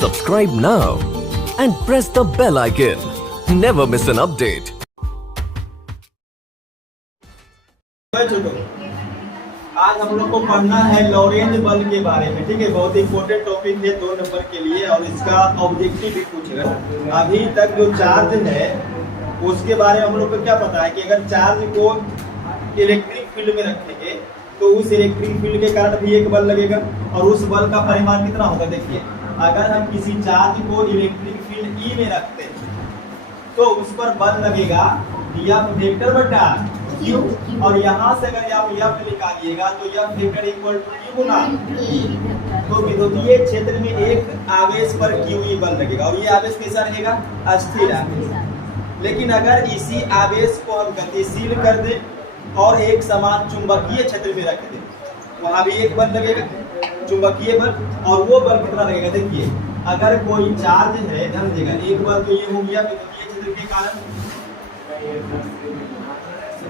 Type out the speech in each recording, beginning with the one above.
Subscribe now and press the bell icon. Never miss an update. आज हम लोग को पढ़ना है लॉरेंज बल के बारे में। ठीक है, बहुत इंपॉर्टेंट टॉपिक है 2 नंबर के लिए और इसका ऑब्जेक्टिव भी पूछेगा। अभी तक जो चार्ज है उसके बारे में हम लोग को क्या पता है कि अगर चार्ज को इलेक्ट्रिक फील्ड में रखेंगे तो उस इलेक्ट्रिक फील्ड के कारण भी एक बल लगेगा और उस बल का परिमाण कितना होगा। देखिए, अगर हम किसी चार्ज को इलेक्ट्रिक फील्ड ई में रखते हैं तो उस पर बल लगेगा F वेक्टर बटा Q, और यहाँ से अगर आप F निकालिएगा तो F vector equal to Q गुना E। तो विद्युतीय क्षेत्र में एक आवेश पर QE बल लगेगा और ये आवेश कैसा रहेगा, अस्थिर आवेश। लेकिन अगर इसी आवेश को हम गतिशील कर दें और एक समान चुंबकीय क्षेत्र में रख दें, वहां भी एक बल लगेगा, चुंबकीय बल। और वो बल कितना लगेगा, देखिए अगर कोई चार्ज है, ध्यान दीजिएगा, एक बल तो ये हो गया विद्युतीय क्षेत्र के कारण,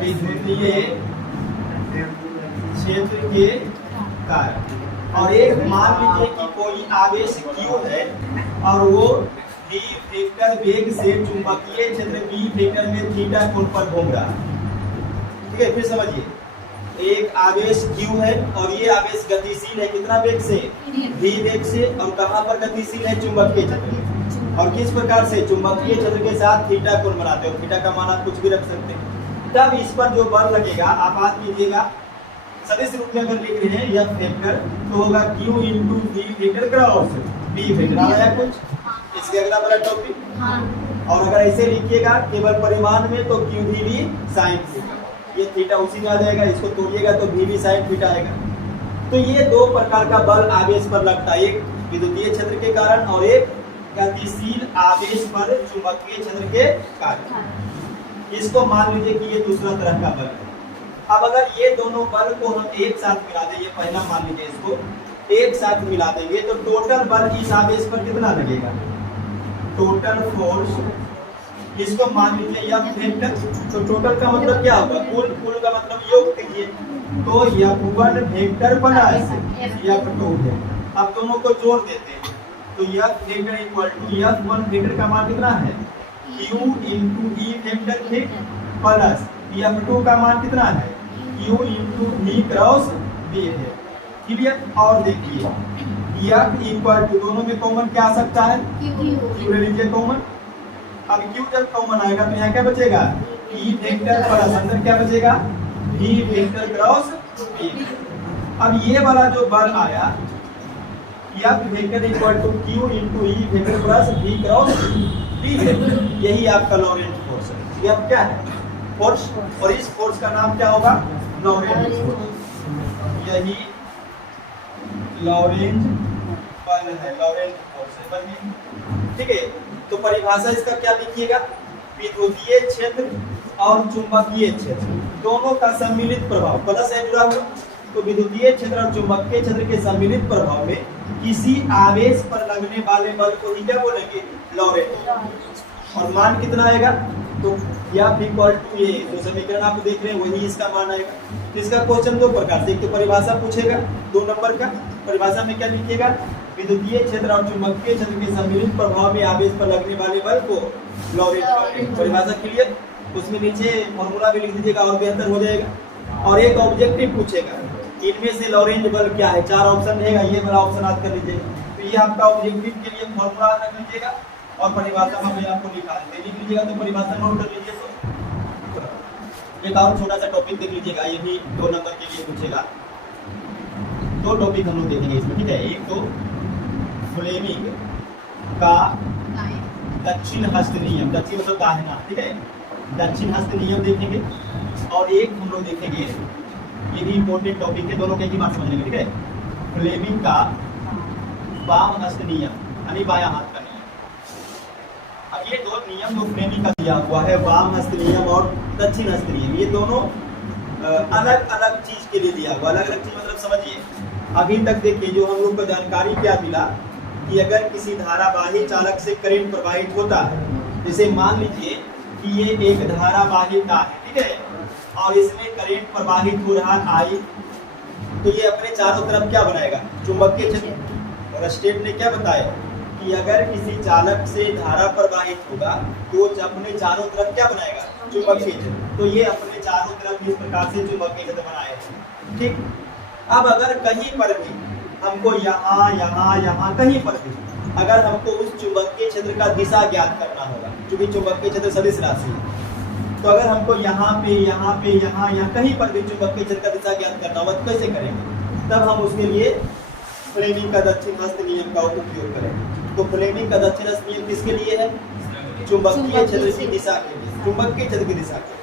विद्युतीय क्षेत्र के कारण, और एक मान लीजिए कि कोई आवेश Q है और वो V वेक्टर वेग से चुंबकीय क्षेत्र B वेक्टर में थीटा कोण पर घूम रहा है। ठीक है, फिर समझिए, एक आवेश Q है और ये आवेश गतिशील है, कितना वेग से, V वेग से, और कहां पर गतिशील है, चुंबकीय क्षेत्र। और किस प्रकार से, चुंबकीय क्षेत्र के साथ थीटा कोण बनाते हो, थीटा का मान आप कुछ भी रख सकते हैं। तब इस पर जो बल लगेगा, आप याद कीजिएगा, सदिश रूप में अगर लिख रहे हैं F वेक्टर तो होगा Q into V vector cross B vector. आया कुछ इसके अगला वाला टॉपिक। और अगर ऐसे लिखिएगा केवल परिमाण में तो QVB sin थीटा, ये थीटा उसी में आ जाएगा, इसको तोड़िएगा तो VB sin थीटा आएगा। तो ये 2 प्रकार का बल आवेश पर लगता है, एक विद्युतीय क्षेत्र के कारण और एक गतिशील आवेश पर चुंबकीय क्षेत्र के कारण। इसको मान लीजिए कि ये दूसरा तरह का बल है। अब अगर ये दोनों बल को हम एक साथ मिला दें, ये पहला मान लीजिए, इसको एक साथ मिला देंगे तो टोटल बल इस आवेश पर कितना लगेगा, टोटल फोर्स। इसको मान लीजिए F वेक्टर, तो टोटल का मतलब क्या होगा, कुल का मतलब योग कीजिए, तो F1 वेक्टर प्लस F2 है। अब दोनों को जोड़ देते हैं तो F vector equal to F1 vector का मान कितना है, Q इंटू E वेक्टर है, प्लस F2 का मान कितना है, Q into V cross B है। क्लियर। और देखिए F इक्वल टू, दोनों में कॉमन क्या आ सकता है, Q ले लीजिए कॉमन। अब Q जब कॉमन आएगा तो यहाँ क्या बचेगा, E वेक्टर प्लस अंदर क्या बचेगा, V वेक्टर क्रॉस B। अब ये वाला जो बल आया F vector equal to Q into E vector plus V cross B vector, यही आपका लॉरेंज फोर्स है। ये अब क्या है, फोर्स, और इस फोर्स का नाम क्या होगा, लॉरेंज फोर्स। यही लॉरेंज बल है, लॉरेंज फोर्स है। ठीक है, तो परिभाषा इसका क्या लिखिएगा, विद्युतीय क्षेत्र और चुंबकीय क्षेत्र दोनों का सम्मिलित प्रभाव, प्लस है जुड़ा हुआ, तो विद्युतीय क्षेत्र और चुंबकीय क्षेत्र के सम्मिलित प्रभाव में किसी आवेश पर लगने वाले बल को ही क्या बोलेंगे, लॉरेंज। और मान कितना आएगा, तो F इक्वल टू, ये जो समीकरण आप देख रहे हैं वही इसका मान आएगा। इसका क्वेश्चन 2 प्रकार से, एक तो परिभाषा पूछेगा 2 नंबर का, परिभाषा में क्या लिखिएगा, विद्युतीय क्षेत्र और चुंबकीय क्षेत्र के सम्मिलित प्रभाव में आवेश पर लगने वाले बल को लॉरेंज बोलेंगे। परिभाषा क्लियर, उसमें नीचे फॉर्मूला भी लिख दीजिएगा और बेहतर हो जाएगा। और एक ऑब्जेक्टिव पूछेगा, इनमें से लॉरेंज बल क्या है, 4 ऑप्शन रहेगा, ये वाला ऑप्शन याद कर लीजिएगा। तो ये आपका ऑब्जेक्टिव के लिए फॉर्मूला रख लीजिएगा और परिभाषा में आपको लिख लीजिएगा, तो परिभाषा नोट कर लीजिए। तो एक और छोटा सा टॉपिक देख लीजिएगा, ये भी 2 नंबर के लिए पूछेगा। 2 टॉपिक हम लोग देखेंगे इसमें, ठीक है। एक तो फ्लेमिंग का दक्षिण हस्त नियम, दक्षिण मतलब दाहिना, ठीक है, दक्षिण हस्त नियम देखेंगे, और एक हम लोग देखेंगे, ये भी इम्पोर्टेंट टॉपिक है, दोनों की बात समझ लेंगे। ठीक है, फ्लेमिंग का वाम हस्त नियम, यानी बायां हाथ का नियम। अब ये 2 नियम जो फ्लेमिंग का दिया हुआ है, वाम हस्त नियम और दक्षिण हस्त नियम, ये दोनों अलग अलग चीज के लिए दिया हुआ। अलग अलग चीज मतलब समझिए, अभी तक देखिए जो हम लोग को जानकारी क्या मिला कि अगर किसी धारावाही चालक से करंट प्रवाहित होता है, जैसे मान लीजिए कि ये एक धारावाहिता है, ठीक है, और इसमें करंट प्रवाहित हो रहा I, तो ये अपने चारों तरफ क्या बनाएगा, चुंबकीय क्षेत्र। और स्टेट ने क्या बताया कि कि अगर किसी चालक से धारा प्रवाहित होगा तो अपने चारों तरफ क्या बनाएगा, चुंबकीय क्षेत्र। तो ये अपने चारों तरफ इस प्रकार से चुंबकीय क्षेत्र बनाएगा। ठीक, अब अगर कहीं पर भी हमको यहाँ यहाँ यहाँ कहीं पर भी अगर हमको उस चुंबकीय क्षेत्र का दिशा ज्ञात करना होगा, क्योंकि चुंबकीय क्षेत्र सदिश राशि है, तो अगर हमको यहाँ पे यहाँ कहीं पर भी चुंबकीय क्षेत्र का दिशा ज्ञात करना होगा तो कैसे करेंगे? तब हम उसके लिए फ्लेमिंग का दक्षिण हस्त नियम का उपयोग करेंगे। तो फ्लेमिंग का दक्षिण हस्त नियम किसके लिए है? चुंबकीय क्षेत्र की दिशा के लिए, चुंबकीय क्षेत्र की दिशा के लिए।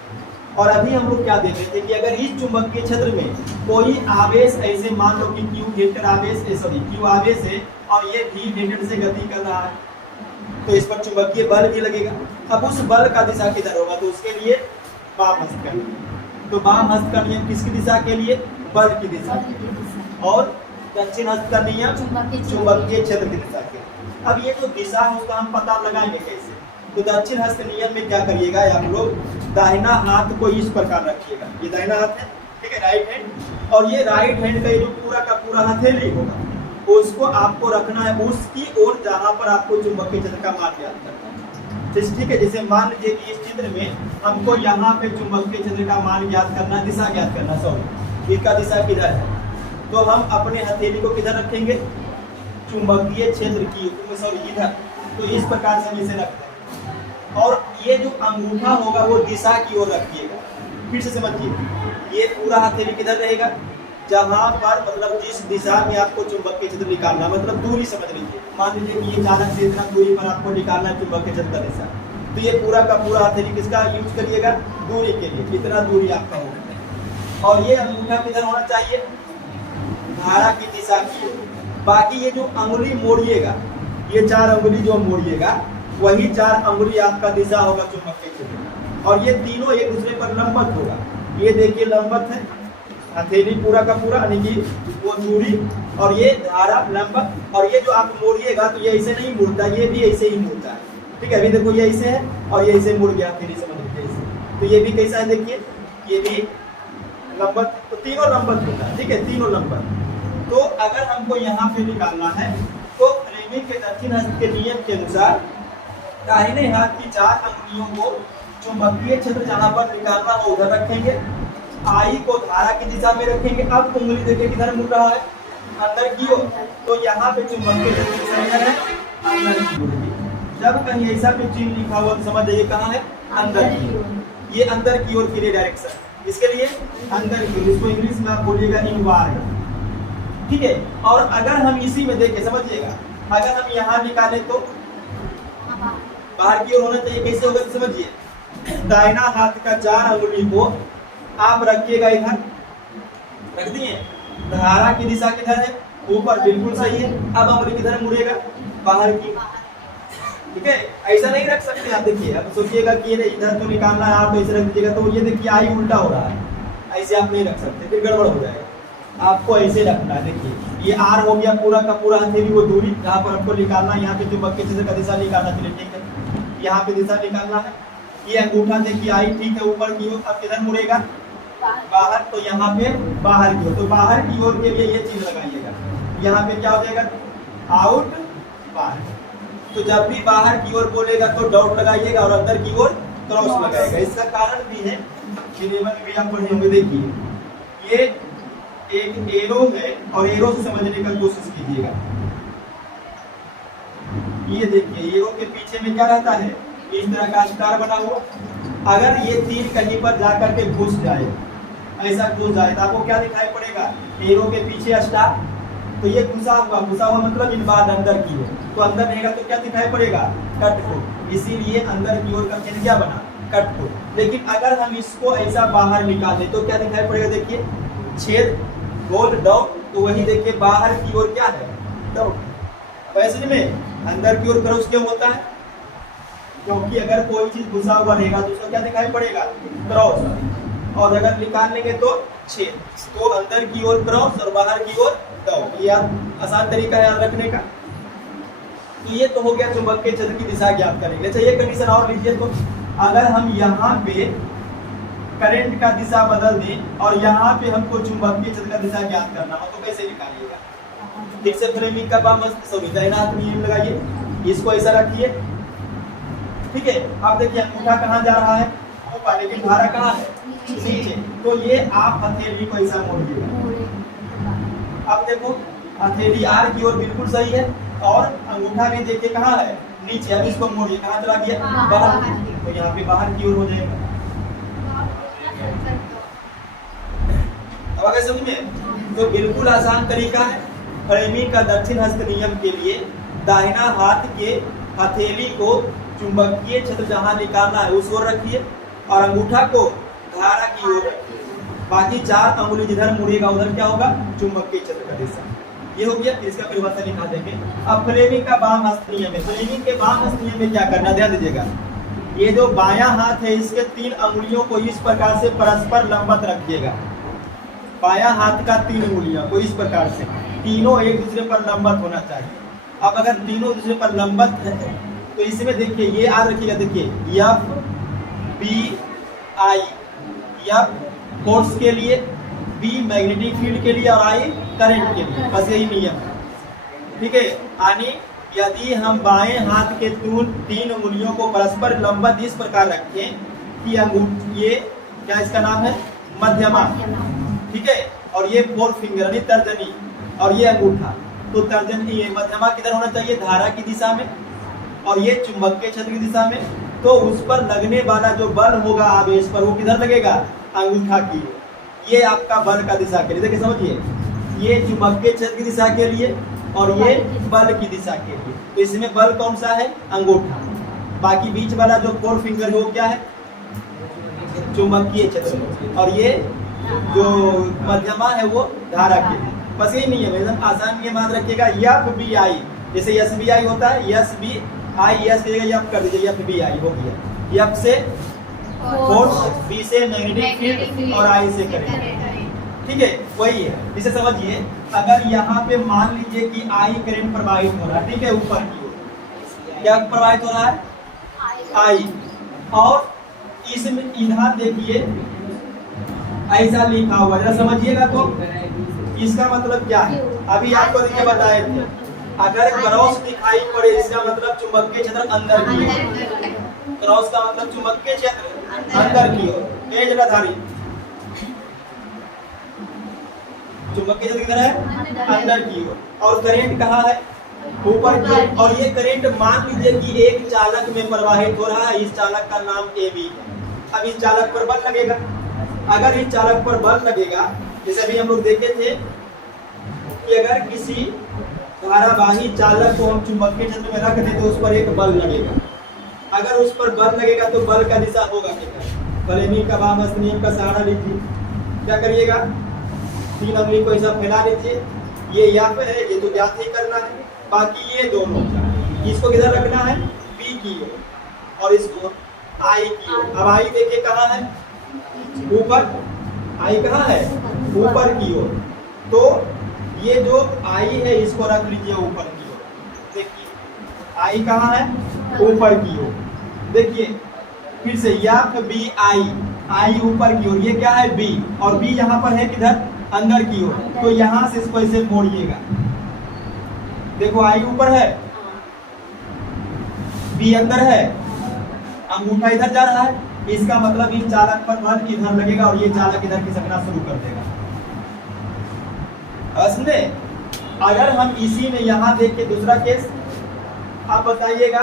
और अभी हम लोग क्या देख रहे थे कि अगर इस चुंबकीय क्षेत्र में कोई आवेश ऐसे मान लो कि क्यू वेक्टर आवेश क्यू आवेश है और ये v वेक्टर से गति कर रहा है, तो इस पर चुंबकीय बल भी लगेगा। अब उस बल का दिशा किधर होगा? तो उसके लिए वाम हस्त का नियम। तो वाम हस्त का नियम किसकी दिशा के लिए? बल की दिशा। और दक्षिण हस्त का नियम चुंबकीय क्षेत्र की दिशा के। अब ये जो दिशा है उसका हम पता लगाएंगे कैसे? तो दक्षिण हस्त नियम में क्या करिएगा, आप लोग दाहिना हाथ को इस प्रकार रखिएगा, ये दाहिना हाथ है, ठीक है, राइट हैंड, और ये राइट हैंड का जो पूरा का पूरा हथेली होगा उसको आपको रखना है उसकी ओर जहां पर आपको चुंबकीय क्षेत्र का मान ज्ञात करना है। ठीक है, जैसे मान लीजिए कि इस चित्र में हमको यहाँ पे चुंबकीय क्षेत्र का मान ज्ञात करना, दिशा ज्ञात करना, सॉरी इसका दिशा किधर है, तो हम अपने हथेली को किधर रखेंगे? चुंबकीय क्षेत्र की, सॉरी इधर। तो इस प्रकार से हम इसे रखते हैं और ये जो अंगूठा होगा वो दिशा की ओर रखिएगा। फिर से समझिए, ये पूरा हथेली किधर रहेगा? जहाँ पर मतलब जिस दिशा में आपको चुंबकीय क्षेत्र निकालना, मतलब दूरी समझ लीजिए। मान लीजिए कि ये चालक से इतना दूरी पर आपको निकालना है चुंबकीय क्षेत्र का दिशा, तो ये पूरा का पूरा हथेली किसका यूज करिएगा? दूरी के लिए, कितना दूरी आपका होगा। और ये अंगूठा किधर होना चाहिए? धारा की दिशा की। बाकी ये जो अंगुली मोड़िएगा, ये 4 अंगुली जो मोड़िएगा वही 4 अंगुली आपका दिशा होगा चुंबकीय क्षेत्र। और ये तीनों एक दूसरे पर लंबवत होगा। ये देखिए लंबवत है, हथेली पूरा का पूरा यानी कि वो दूरी, और ये धारा लंबवत। और ये जो आप मोड़िएगा तो ये ऐसे नहीं मुड़ता, ये भी ऐसे ही मुड़ता है। ठीक है, अभी देखो ये ऐसे है और ये ऐसे मुड़ गया, हथेली समझ लीजिए ऐसे। तो ये भी कैसा है, देखिए ये भी लंबवत, तो तीनों लंबवत होता है। ठीक है, तीनों लंबवत। तो अगर हमको यहाँ पे निकालना है तो फ्लेमिंग के दक्षिण हस्त के नियम के अनुसार दाहिने हाथ की 4 अंगुलियों को चुंबकीय क्षेत्र जहाँ पर निकालना हो उधर रखेंगे, आई को धारा की दिशा में रखेंगे। अब उंगली देखिए किधर मुड़ रहा है? अंदर की ओर। तो यहाँ पे चुंबकीय क्षेत्र की दिशा है अंदर की ओर। जब कहीं ऐसा भी चिन्ह लिखा हुआ तो समझ जाइए कहाँ है? अंदर की ओर। ये अंदर की ओर के लिए डायरेक्शन, इसके लिए अंदर की ओर। इसको इंग्लिश में आप बोलिएगा इनवार्ड। ठीक है, और अगर हम इसी में देखें, समझिएगा, अगर हम यहाँ निकालें तो बाहर की ओर होना चाहिए। कैसे होगा समझिए, दाहिना हाथ का 4 अंगुली को आप रखिएगा इधर, रख दिए। धारा की दिशा किधर है? ऊपर, बिल्कुल सही है। अब अंगुली किधर मुड़ेगा? बाहर की। ठीक है, ऐसा नहीं रख सकते आप। देखिए, अब सोचिएगा कि ये इधर तो निकालना है, आप तो ऐसे रख दीजिएगा, तो ये देखिए आई उल्टा हो रहा है, ऐसे आप नहीं रख सकते, फिर गड़बड़ हो जाएगा। आपको ऐसे रखना है। देखिए ये आर हो गया पूरा का पूरा हथेली वो दूरी जहाँ पर हमको निकालना है। यहाँ पे चुंबकीय क्षेत्र का दिशा निकालना, चलिए ठीक है, यहाँ पे दिशा निकालना है। ये अंगूठा देखिए आई ठीक है ऊपर की ओर। अब किधर मुड़ेगा? बाहर। तो यहाँ पे बाहर की ओर। तो बाहर की ओर के लिए ये चिन्ह लगाइएगा। यहाँ पे क्या हो जाएगा? आउट बाहर। तो जब भी बाहर की ओर बोलेगा तो डॉट लगाइएगा और अंदर की ओर क्रॉस लगाएगा। इसका कारण भी है, सिलेबस में भी आप पढ़े होंगे। देखिए ये एक एरो है और एरो से समझने का कोशिश कीजिएगा। ये देखिए एरो के पीछे में क्या रहता है? इस तरह का स्टार बना हुआ। अगर ये तीर कहीं पर जाकर के घुस जाए, ऐसा घुस जाए तो आपको क्या दिखाई पड़ेगा? एरो के पीछे स्टार। तो ये घुसा हुआ मतलब इन बार अंदर की ओर। तो अंदर रहेगा तो क्या दिखाई पड़ेगा? कट को। इसीलिए अंदर की ओर का चिन्ह क्या बना? कट को। लेकिन अगर हम इसको ऐसा बाहर निकाल दें तो क्या दिखाई पड़ेगा? देखिए छेद गोल डॉट। तो वही देखिए बाहर की ओर क्या है? डॉट। वैसे में अंदर की ओर क्रॉस क्यों होता है? क्योंकि अगर कोई चीज घुसा हुआ रहेगा तो उसका क्या दिखाई पड़ेगा? क्रॉस। और अगर निकाल लेंगे तो छेद। तो अंदर की ओर क्रॉस और बाहर की ओर डॉट। ये आसान तरीका है याद रखने का। तो ये तो हो गया चुंबकीय क्षेत्र की दिशा ज्ञात करेंगे। अच्छा ये कंडीशन और लिखिए। तो अगर हम यहाँ पे करंट का दिशा बदल दें और यहाँ पे हमको चुंबकीय क्षेत्र का दिशा ज्ञात करना हो तो कैसे निकालिएगा? ठीक से फ्लेमिंग का दाहिना हाथ नियम लगाइए। इसको ऐसा रखिए, ठीक है। अब देखिए अंगूठा कहाँ जा रहा है, ऊपर, लेकिन धारा कहाँ है, नीचे। तो ये आप हथेली को ऐसा मोड़िएगा। अब देखो हथेली आर की ओर बिल्कुल सही है, और अंगूठा भी देखिए कहाँ है, नीचे। अब इसको मोड़िए, कहाँ चला गया, बाहर। तो यहाँ पे बाहर की ओर हो जाएगा। अब अगर समझ में, तो बिल्कुल आसान तरीका है। फ्लेमिंग का दक्षिण हस्त नियम के लिए दाहिना हाथ के हथेली को चुंबकीय क्षेत्र जहां निकालना है उस ओर रखिए, और अंगूठा को धारा की ओर रखिए। बाकी 4 अंगुली जिधर मुड़ेगा उधर क्या होगा, चुंबकीय क्षेत्र का दिशा। ये हो गया, इसका परिभाषा लिखा देंगे। अब फ्लेमिंग का बाम हस्त नियम है। फ्लेमिंग के बाम हस्त नियम में क्या करना, ध्यान दीजिएगा। ये जो बायां हाथ है इसके 3 अंगुलियों को इस प्रकार से परस्पर लंबवत रखिएगा। बायां हाथ का 3 अंगुलियों को इस प्रकार से, तीनों एक दूसरे पर लंबवत होना चाहिए। अब अगर तीनों दूसरे पर लंबवत है तो इसमें देखिए ये याद रखिएगा, देखिए F B I, F force के लिए, बी मैग्नेटिक फील्ड के लिए, और आई करंट के लिए। बस यही नियम है, ठीक है। यानी यदि हम बाएं हाथ के 3 उंगलियों को परस्पर लंबवत इस प्रकार रखें कि ये क्या इसका नाम है, मध्यमा, ठीक है, और ये 4 फिंगर यानी तर्जनी, और ये अंगूठा। तो तर्जनी, ये मध्यमा किधर होना चाहिए, धारा की दिशा में, और ये चुंबकीय क्षेत्र की दिशा में। तो उस पर लगने वाला जो बल होगा आवेश पर, वो किधर लगेगा, अंगूठा की। ये आपका बल का दिशा के लिए, देखिए समझिए, ये चुंबकीय क्षेत्र की दिशा के लिए और ये बल की दिशा के लिए। तो इसमें बल कौन सा है, अंगूठा। बाकी बीच वाला जो 4 फिंगर है वो क्या है, चुंबकीय क्षेत्र, और ये जो मध्यमा है वो धारा के लिए। बस यही नियम है, एकदम आसान नियम याद रखिएगा। एफ बी आई, जैसे एस बी आई होता है, एस बी आई, एस की जगह एफ कर दीजिए, एफ बी आई हो गया। एफ से फोर्स, बी से मैग्नेटिक फील्ड, और आई से करंट, ठीक है, वही है। इसे समझिए, अगर यहाँ पे मान लीजिए कि आई करंट प्रवाहित हो रहा है, ठीक है, ऊपर की ओर क्या प्रवाहित हो रहा है, आई, और इसमें इधर देखिए ऐसा लिखा हुआ, जरा समझिएगा। तो इसका मतलब क्या है, अभी आपको देखिए बताए थे, अगर क्रॉस दिखाई पड़े इसका मतलब चुंबकीय क्षेत्र अंदर की ओर, क्रॉस का मतलब चुंबकीय क्षेत्र अंदर की ओर, तेज धारी चुंबकीय क्षेत्र किधर है, अंदर की ओर, और करंट कहाँ है, ऊपर की ओर। और ये करंट मान लीजिए कि एक चालक में प्रवाहित हो रहा है, इस चालक का नाम ए बी है। अब इस चालक पर बल लगेगा, अगर इस चालक पर बल लगेगा, जैसे अभी हम लोग देखे थे कि अगर किसी धारावाही चालक को हम चुंबकीय क्षेत्र में रख दें तो उस पर एक बल लगेगा। अगर उस पर बल लगेगा तो बल का दिशा होगा किधर, फ्लेमिंग का बाम हस्त नियम का सहारा लीजिए। क्या करिएगा, 3 अंगुली को ऐसा फैला लीजिए, ये एफ है, ये तो ज्ञात ही करना है। बाकी ये दोनों, इसको किधर रखना है, बी की ओर, और इसको आई की ओर। अब आई देखिए कहाँ है, ऊपर, आई कहाँ है, ऊपर की ओर। तो ये जो आई है इसको रख लीजिए ऊपर की ओर। देखिए आई कहाँ है, ऊपर की ओर। देखिए फिर से एफ बी आई, आई ऊपर की ओर, ये क्या है, बी, और बी यहाँ पर है किधर, अंदर की ओर। तो यहाँ से इसको ऐसे मोड़िएगा, देखो आई ऊपर है, बी अंदर है, अंगूठा इधर जा रहा है, इसका मतलब इन चालक पर बल इधर लगेगा और ये चालक इधर खिसकना शुरू कर देगा। समझे। अगर हम इसी में यहां देख के दूसरा केस, आप बताइएगा,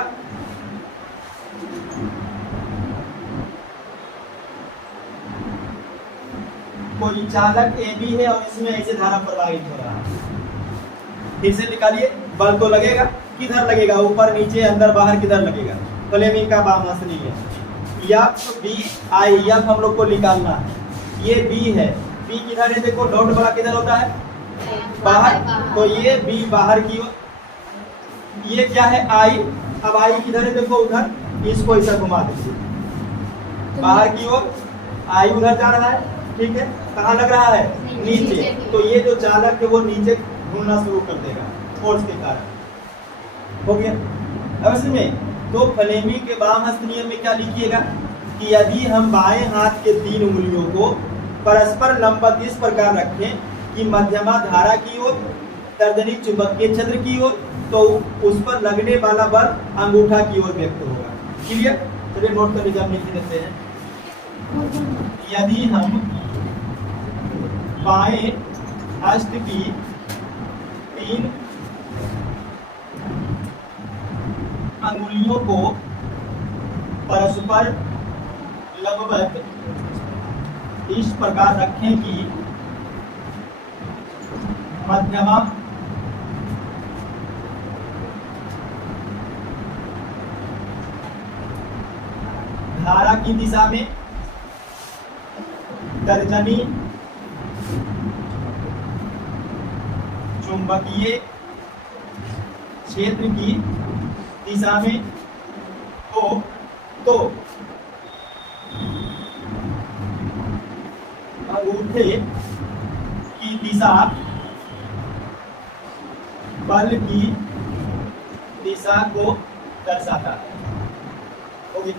कोई चालक ए बी है और इसमें ऐसे धारा प्रवाहित हो रहा है, फिर से निकालिए, बल तो लगेगा, किधर लगेगा, ऊपर नीचे अंदर बाहर, किधर लगेगा, फ्लेमिंग का बाम हस्त नियम है। एफ बी आई, एफ हम लोग को निकालना है, ये बी है, बी किधर है, देखो डॉट वाला किधर होता है, बाहर, तो ये बी बाहर की ओर, ये क्या है, आई। अब आई किधर है, देखो उधर, इसको ऐसा घुमा दीजिए बाहर की ओर, आई उधर जा रहा है, ठीक है, कहाँ लग रहा है, नीचे। तो ये जो चालक है वो नीचे घूमना शुरू कर देगा फोर्स के कारण। हो गया। अब इसमें तो फ्लेमिंग के बाम हस्त नियम में क्या लिखिएगा कि यदि हम बाएं हाथ के 3 उंगलियों को परस्पर लंबवत इस प्रकार रखें कि मध्यमा धारा की ओर तर्जनी चुंबकीय क्षेत्र की ओर, तो उस पर लगने वाला बल अंगूठा की ओर व्यक्त होगा। क्लियर? चलिए नोट कर लीजिए, हम लिख देते हैं। यदि हम बाएं हस्त की 3 अंगुलियों को परस्पर लंबवत इस प्रकार रखें कि मध्यमा धारा की दिशा में तर्जनी चुंबकीय क्षेत्र की दिशा में हो, तो अंगूठे की दिशा बल की दिशा को दर्शाता है। ओके।